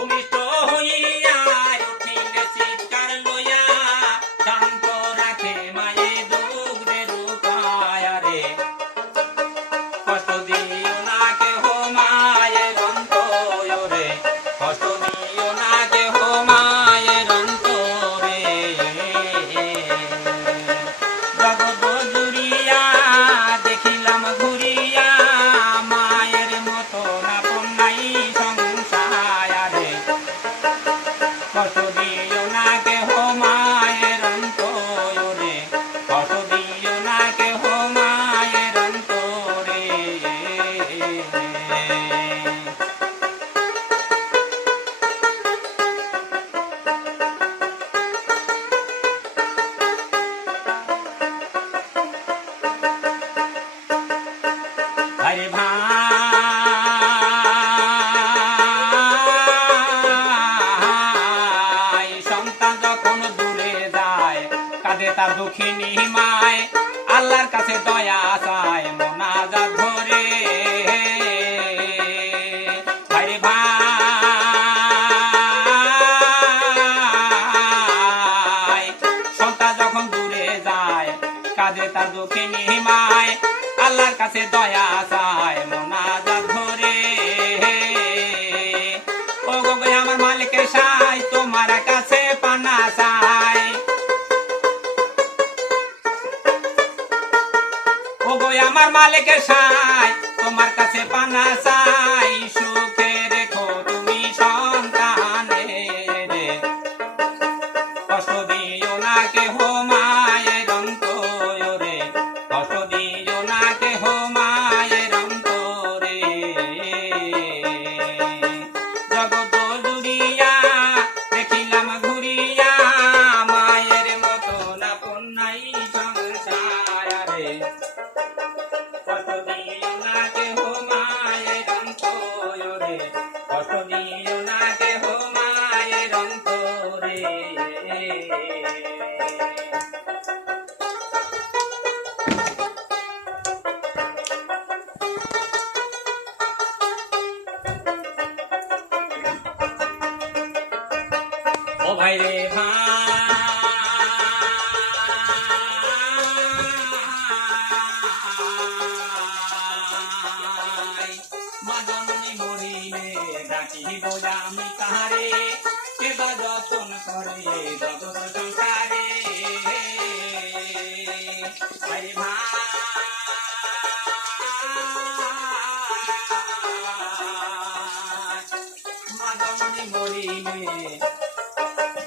Who needs কাঁদে তার দুঃখিনী মায় আল্লাহর কাছে দয়া আসায় আল্লাহর কাছে দয়া মোনাজাত ধরে ও গো, আমার মালিকের সাই, তোমার কাছে পানা সাই ও আমার মালিকের সাই, তোমার কাছে পানা সাই Bye.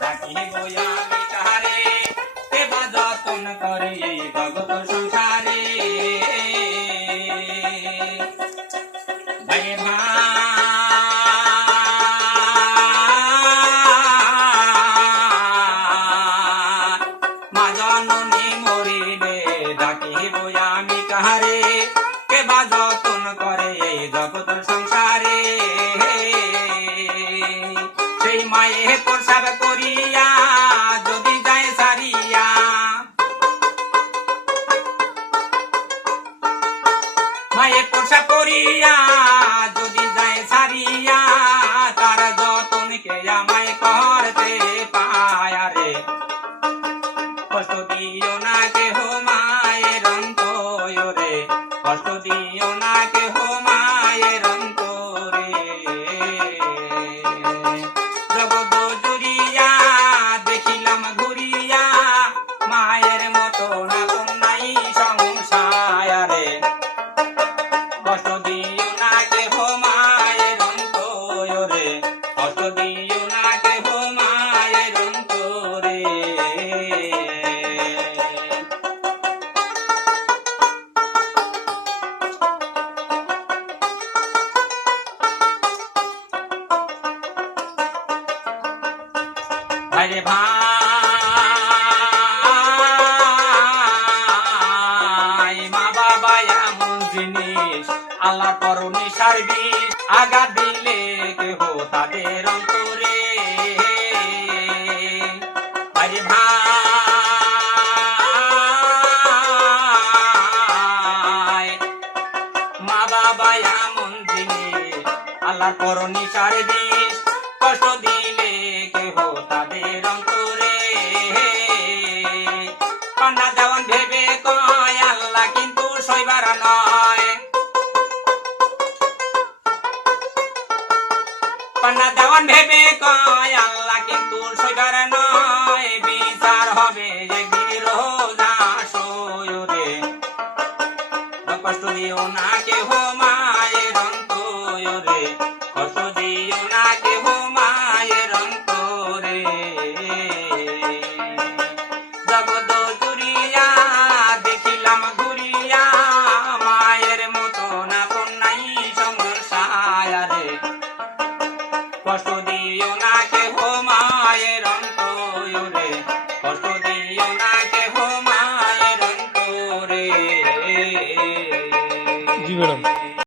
ডাকিব আমি তাহারে এবার যতন করে জগত সংসার। আরে ভাই, মা বাবা এমন জিনিস, আল্লাহ করুণী সারবি আগা দিলে কেহ তাদের অন্তরে? আরে ভাই, মা বাবা এমন জিনিস, আল্লাহ করুণী সারবি কষ্ট দিয়ে কেহ তাদের ভেবে কয়, আল্লাহ কিন্তু সইবার নয়। বিচার হবে একদিন রোজা সয়রে। কষ্ট দিও না কেহ মায়ের অন্তরে। কষ্ট